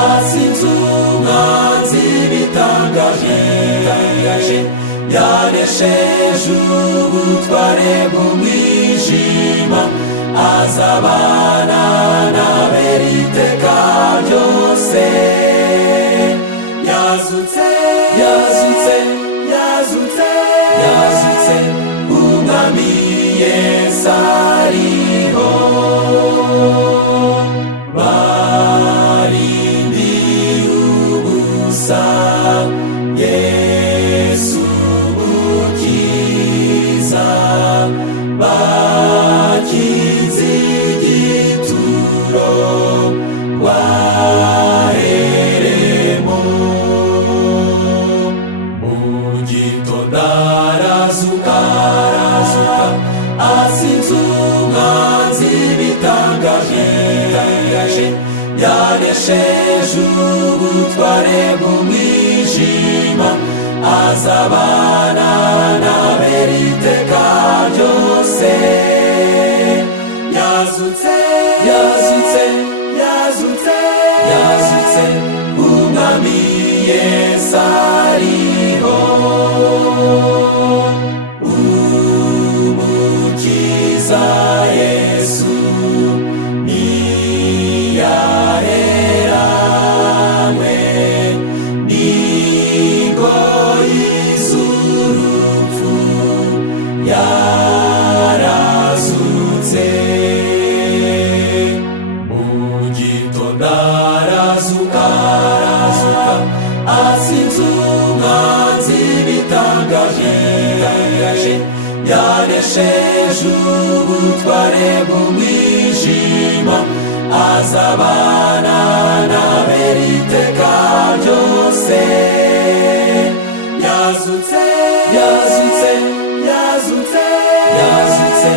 atsinze umwanzi bitangaje, yanesheje ubutware bw'umwijima, azabana n'abera iteka ryose. Yazutse, yazutse, yazutse, yazutse, umwami Yesu ariho. Barindiye ubusa Yesu umukiza, bakize igituro waheremo. Mu gitondo arazuka, arazuka, atsinze umwanzi bitangaje, yanesheje ubutware bw'umwijima, azabana n'abera iteka ryose. Yazutse, yazutse, yazutse, yazutse, umwami Yesu ariho. Umukiza Yesu niyaheranwe n'ingoyi z'urupfu, yarazutse. Mu gitondo arazuka, arazuka, atsinze umwanzi bitangaje, yanesheje ubutware bw'umwijima, azabana n'abera iteka ryose. Yazutse, yazutse, yazutse, yazutse,